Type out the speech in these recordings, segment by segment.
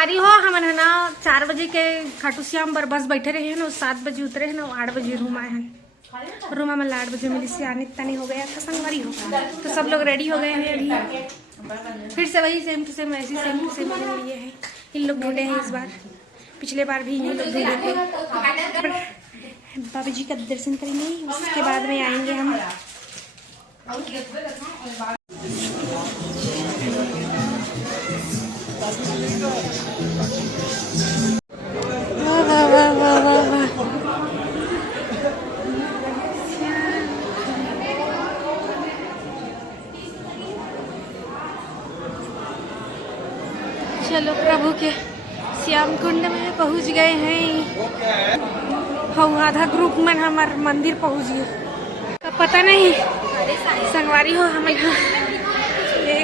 संगवारी हो हमन है ना 4 बजे के खाटू श्याम बर बस बैठे रहे हैं ना, 7 बजे उतरे हैं ना, 8 बजे रूम आए हैं। रूम में 8 बजे मिली से आने तनी हो गया था संगवारी हो, तो सब लोग रेडी हो गए हैं अभी। फिर से वही सेम टू सेम ऐसी सेम टू सेम लिए हैं। इन लोग ढूंढे हैं इस बार, पिछले बार भी इन्हीं लोग ढूंढे थे। बाबा जी का दर्शन करेंगे, उसके बाद में आएंगे हम। वाह वाह वाह वाह वाह। चलो प्रभु के श्याम कुंड में पहुंच गए हैं। हम आधा ग्रुप में हमारे मंदिर पहुंच गए। पता नहीं संगवारी हो हम ये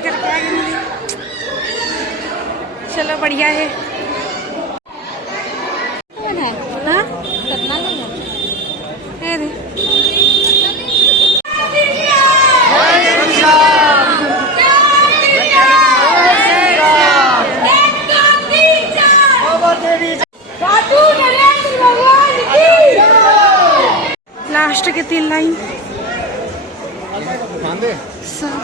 करके आ गए। चलो बढ़िया है। हाँ? करना नहीं लास्ट के 3 लाइन सब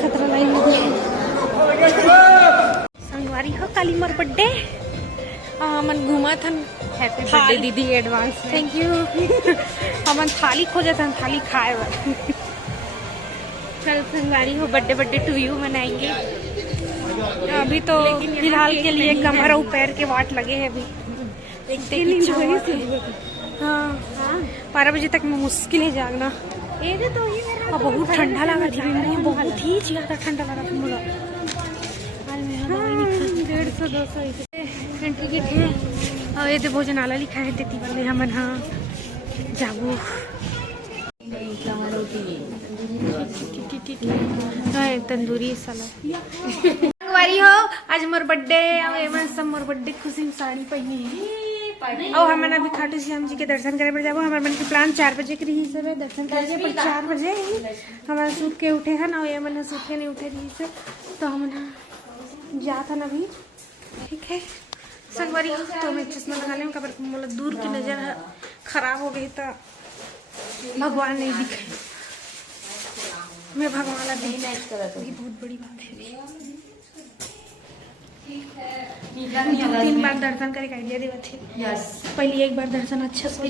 खतरा लाइन में संगवारी हो काली मोर बर्थडे हमन घूमा था। हैप्पी बर्थडे दीदी एडवांस। Thank you. हमन थाली खोजे थे, थाली खाए बर। कल संगवारी हो बर्थडे टू यू मनाएंगे। अभी तो फिलहाल के लिए कमर और पैर के वाट लगे हैं। अभी हाँ 12 बजे तक में मुश्किल है जागना। और बहुत ठंडा लगा था, बहुत ही ज्यादा ठंडा लगा था मुझे। 150-200 एंट्री गेट है और ये भोजनालय लिखा है देती वाले हमन। हाँ जाबू तंदूरी सलाद। संगवारी हो आज मोर बर्थडे और सब मोर बर्थडे खुशी में साड़ी पहनी है। और हमन अभी खाटू श्याम जी के दर्शन करे जाबो। हमारे मन के प्लान 4 बजे के रही से दर्शन करे, पर 4 बजे हमारा सूत के उठे हैं ना, ये मन सूत के नहीं उठे रही से, तो हम जा था ना अभी। ठीक है संगवारी हो, तो मैं चश्मा लगा लूँ, कबर मतलब दूर की नजर खराब हो गई तो भगवान नहीं दिखे। मैं भगवान ला देख ये बहुत बड़ी बात है। 3 बार दर्शन करे का आइडिया देवा थे। पहले एक बार दर्शन अच्छा से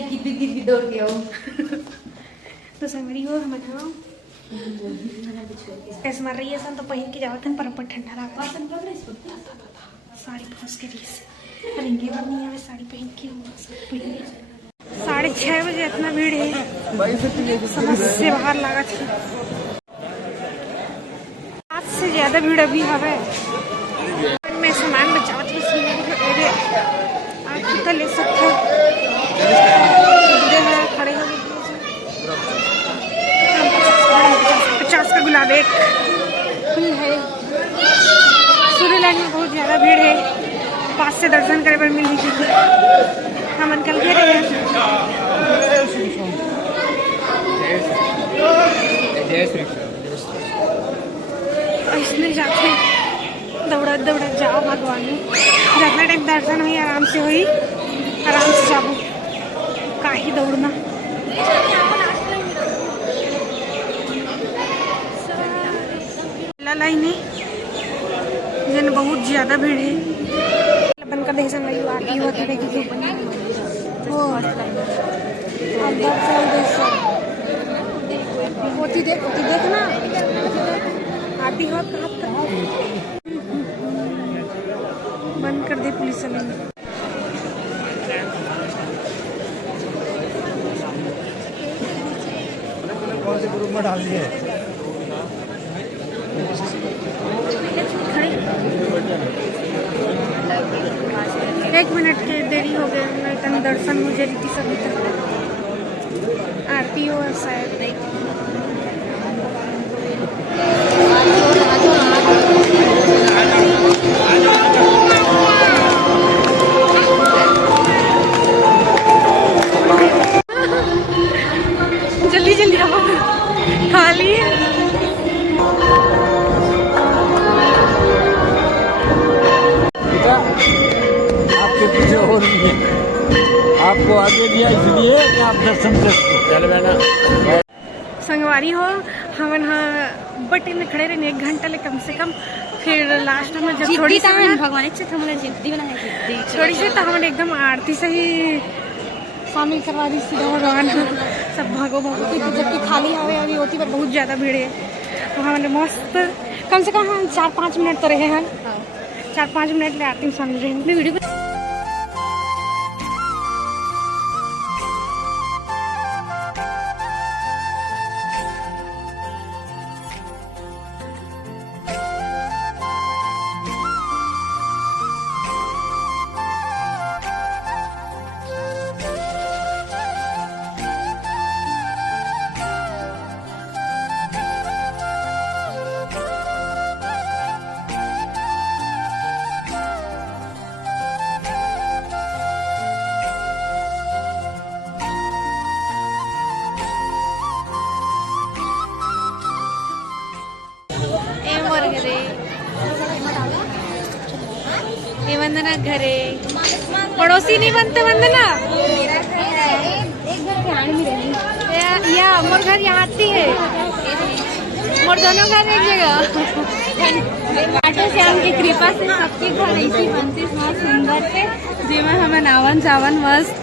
दौड़ के आओ। तो संगवारी हो हम ऐसे मार रही है सन, तो पहन के जावत हैं, पर ठंडा लगा साड़ी फंस के रही रेंगे नहीं आवे साड़ी पहन के। 6:30 बजे इतना भीड़ है, समझ से बाहर लगा थी। 7 से ज्यादा भीड़ अभी हवे। मैं सामान बचावत आप तो ले सकते खड़े हो गए। 50 का गुलाब एक है। सूर्य लाइन में बहुत ज्यादा भीड़ है, पास से दर्शन करे पर मिल नहीं सकती। हम निकल के रहे इसमें जाते दौड़ा दौड़ा जाओ भगवान जितना टाइम दर्शन हुई आराम से हुई, आराम से जाओ, काहे दौड़ना। लाइन है जन बहुत ज्यादा भीड़ है। बंद कर दे आती हुआ था देखिए वो होती देखना आती हो बंद कर दे पुलिस वाले। कौन से ग्रुप में डाल दिए? एक मिनट के देरी हो गए, नहीं तो दर्शन मुझे रीति सभी तक आरती हो शायद नहीं। जल्दी जल्दी आओ। हाँ चलिए बेटा आपके पीछे और भी है, आपको आगे दिया इसलिए कि आप दर्शन कर चल बेटा। संगवारी हो हम यहाँ बटे में खड़े रहे 1 घंटा ले कम से कम। फिर लास्ट में जब थोड़ी सी भगवान इच्छा हमने जिद्दी बना है, जिद्दी थोड़ी सी तो हमने एकदम आरती से ही शामिल करवा दी सीधा भगवान सब भागो भागो की, जबकि खाली हवे अभी होती पर बहुत ज़्यादा भीड़ है। तो हमने मस्त कम से कम हम 4-5 मिनट तो रहे हैं, 4-5 मिनट ले आरती में शामिल रहे। अपनी वीडियो ये वंदना घरे पड़ोसी नहीं बनते वंदना या मोर घर यहाँ आती है, मोर दोनों घर एक जगह। आटो श्याम की कृपा से सबके घर ऐसी बनती मस्त सुंदर से, जिसमें हमें नावन चावन मस्त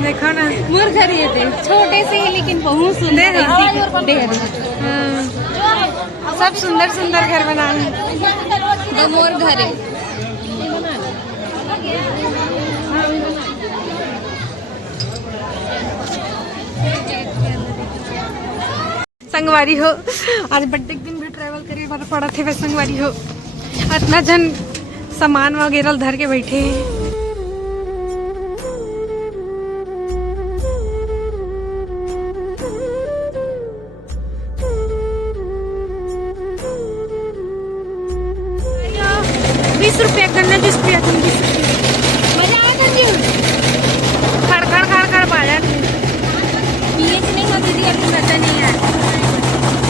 देखो ना मोर घर ये थे छोटे से ही लेकिन बहुत सुंदर सब सुंदर सुंदर घर बनाए हैं। दो मोर घर है। संगवारी हो आज बर्थडे के दिन भी ट्रैवल करे पड़ा थे वैसे संगवारी हो इतना जन सामान वगैरह धर के बैठे हैं। ₹20 गन्ना जूस पिया था, 20 रुपये मजा आया था जी। खड़ खड़ खड़ खड़ पाया पिए से नहीं होती थी, अपनी मजा नहीं आया।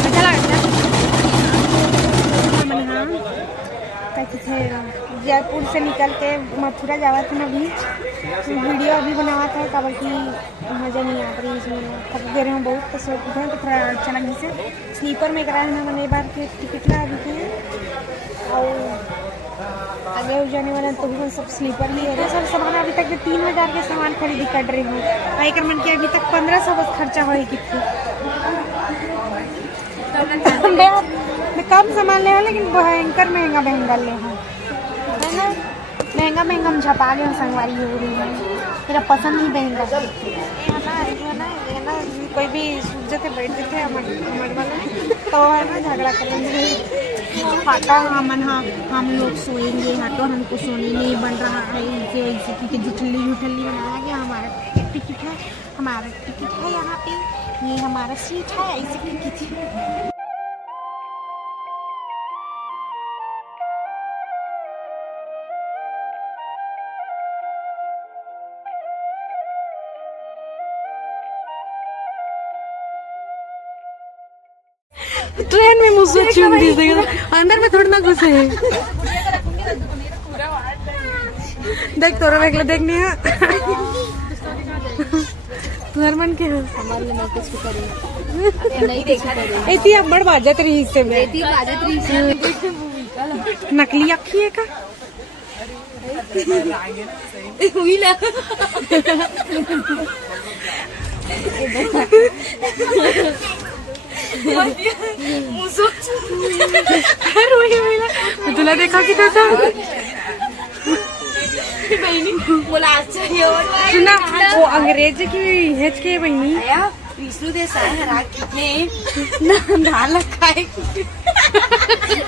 अच्छा लगता है। जयपुर से निकल के मथुरा जावा थे ना बीच, तो वीडियो अभी बनावा था काबर की मज़ा नहीं आ रही इसमें, थक गए रहे बहुत तो सोच उठे तो थोड़ा अच्छा लगी से स्लीपर में कराया है ना मैंने बार के टिकट ला अभी के और आगे हो जाने वाला तो भी सब स्लीपर ही है। सब सामान अभी तक 3000 के सामान खरीदी कर रही हूँ, एक मन के अभी तक 1500 बस खर्चा हो कितनी मैं कम सामान ले हैं लेकिन भयंकर महंगा महंगा ले हैं है ना, महंगा महंगा हम झपा गए संगवारी हो रही है, मेरा पसंद ही महंगा है ना कोई भी सूझ जाते बैठ जाते हमारे वाला तो है ना झगड़ा करेंगे फाटा हम लोग सोएंगे यहाँ तो हमको सोने नहीं बन रहा है ऐसे ऐसे क्योंकि जुठल्ली बनाया गया, हमारा टिकट है यहाँ पे, ये हमारा सीट है ऐसे की। ट्रेन में मुझसे चुन दी अंदर में थोड़ा ना घुसे है। देख तोरा वेगला देखने है तुम्हारे मन के हमारे नोटिस करें नहीं देखा रे ऐसी अब बड़ बाजत रही हिस्से में ऐसी बाजत रही से नकली अखी है का हुई ना तुला देखा कि था बहनी बोला अच्छा सुना वो अंग्रेज की हेच के बहनी विष्णु देसाई हरा कितने ना नाला खाए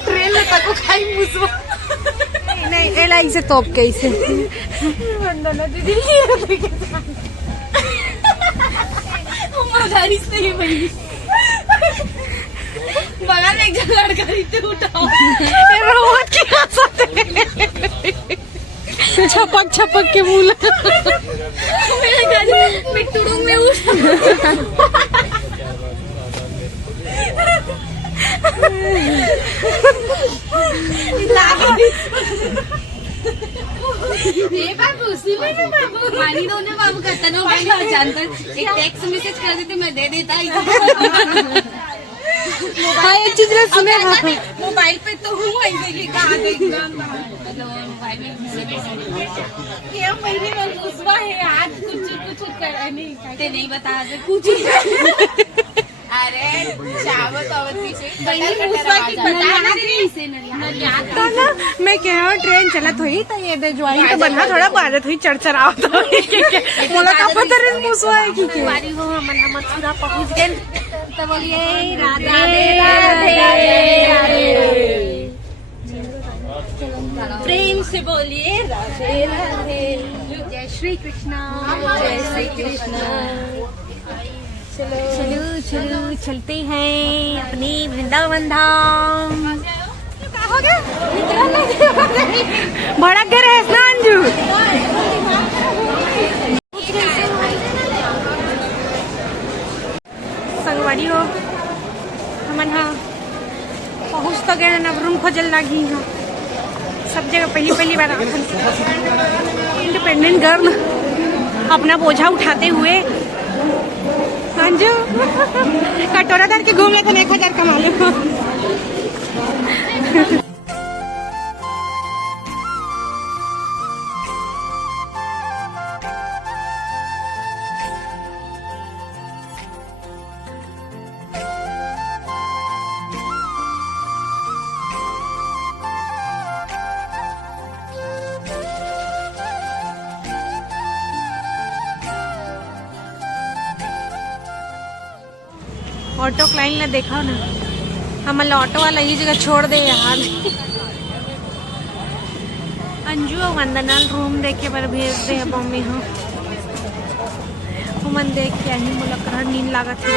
ट्रेन में तको खाई मुसवा नहीं एला इसे तोप के इसे वंदना दीदी उम्र गाड़ी से ही बहनी बगल में एक जगह गाड़ी से उठाओ रोज क्या छपक छपक के बोला मेरे गाड़ी में टुडुंग में उठा ये बाबू उसी में ना बाबू पानी दो ना बाबू कहता ना भाई जानता एक टेक्स्ट मैसेज कर देते मैं दे देता हाँ एक चीज ना सुने मोबाइल पे तो हूँ ऐसे कि कहाँ गई मोबाइल में ये महीने में मुसवा है आज कुछ कर नहीं बता कुछ अरे चावत तो ना मैं कह रहा हूँ ट्रेन चलत हुई तो ये दे ज्वाइन तो बना थोड़ा बाजत हुई चढ़ आओ तो बोला का पता नहीं मुसवा है की बारी हो हम मथुरा पहुँच गए तो बोलिए राधे प्रेम से बोलिए राधे राधे जय श्री कृष्णा जय श्री कृष्णा चलो चलो चलते हैं अपने वृंदावन धाम। हो गया भड़क गए रहे स्नान जू संगवारी हो हमन हाँ पहुँच तो गए ना रूम खोजल लागी हाँ सब जगह पहली बार इंडिपेंडेंट गर्ल अपना बोझा उठाते हुए अंजू कटोरा धर के घूम लेते 1000 कमा लो। ऑटो क्लाइन ने देखा ना हमारे ऑटो वाला ये जगह छोड़ दे यार। अंजू और वंदना रूम देख के पर भेज दे अब मम्मी हाँ मन देख के आई मुलाकात नींद लागत है।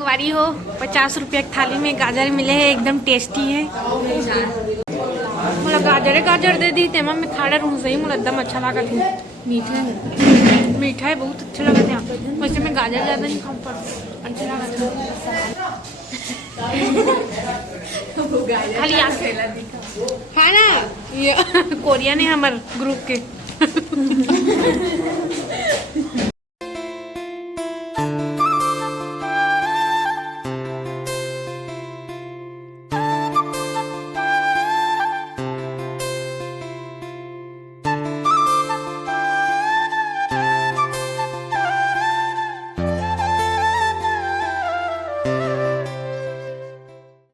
वारी हो 50 रुपया की थाली में गाजर मिले है एकदम टेस्टी है। मुला गाजर दे दी तेमा में खाड़ा रहूँ सही मुला एकदम अच्छा लागत है। मीठा है बहुत अच्छा लगा था वैसे मैं गाजर ज़्यादा नहीं खाऊँ पर अच्छा लगा था। खाली हाँ ना ये कोरिया ने हमारे ग्रुप के